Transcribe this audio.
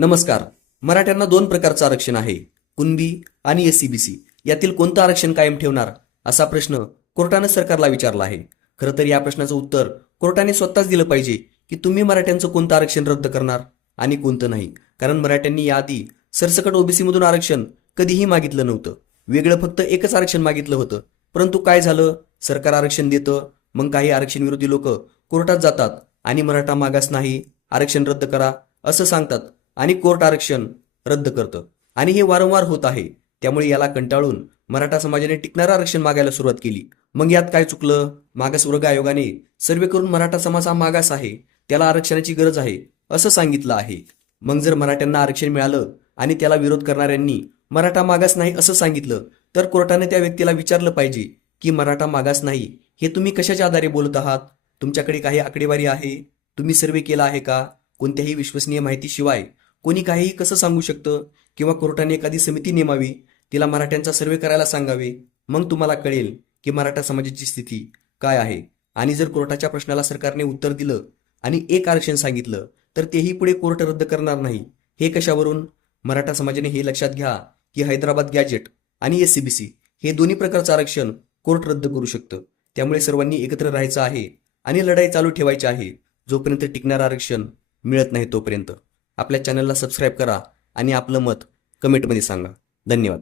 नमस्कार. मराठ्यांना दोन प्रकारचं आरक्षण आहे. कुणबी आणि एस सीबीसी यातील कोणतं आरक्षण कायम ठेवणार? असा प्रश्न कोर्टानं सरकारला विचारला आहे. खरं तर या प्रश्नाचं उत्तर कोर्टाने स्वतःच दिलं पाहिजे की तुम्ही मराठ्यांचं कोणतं आरक्षण रद्द करणार आणि कोणतं नाही. कारण मराठ्यांनी याआधी सरसकट ओबीसीमधून आरक्षण कधीही मागितलं नव्हतं. वेगळं फक्त एकच आरक्षण मागितलं होतं. परंतु काय झालं? सरकार आरक्षण देतं मग काही आरक्षण विरोधी लोक कोर्टात जातात आणि मराठा मागास नाही आरक्षण रद्द करा असं सांगतात आणि कोर्ट आरक्षण रद्द करतं. आणि हे वारंवार होत आहे. त्यामुळे याला कंटाळून मराठा समाजाने टिकणारं आरक्षण मागायला सुरुवात केली. मग यात काय चुकलं? मागासवर्ग आयोगाने सर्वे करून मराठा समाज हा मागास आहे. त्याला आरक्षणाची गरज आहे असं सांगितलं आहे. मग जर मराठ्यांना आरक्षण मिळालं आणि त्याला विरोध करणाऱ्यांनी मराठा मागास नाही असं सांगितलं तर कोर्टाने त्या व्यक्तीला विचारलं पाहिजे की मराठा मागास नाही हे तुम्ही कशाच्या आधारे बोलत आहात? तुमच्याकडे काही आकडेवारी आहे? तुम्ही सर्वे केला आहे का? कोणत्याही विश्वसनीय माहितीशिवाय कोणी काहीही कसं सांगू शकतं किंवा कोर्टाने एखादी समिती नेमावी तिला मराठ्यांचा सर्वे करायला सांगावे मग तुम्हाला कळेल की मराठा समाजाची स्थिती काय आहे. आणि जर कोर्टाच्या प्रश्नाला सरकारने उत्तर दिलं आणि एक आरक्षण सांगितलं तर तेही पुढे कोर्ट रद्द करणार नाही. हे कशावरून? मराठा समाजाने हे लक्षात घ्या की हैदराबाद गॅजेट आणि एस सीबीसी हे दोन्ही प्रकारचं आरक्षण कोर्ट रद्द करू शकतं. त्यामुळे सर्वांनी एकत्र राहायचं आहे आणि लढाई चालू ठेवायची आहे जोपर्यंत टिकणारं आरक्षण मिळत नाही तोपर्यंत. आपल्या चॅनलला सबस्क्राईब करा आणि आपलं मत कमेंटमध्ये सांगा. धन्यवाद.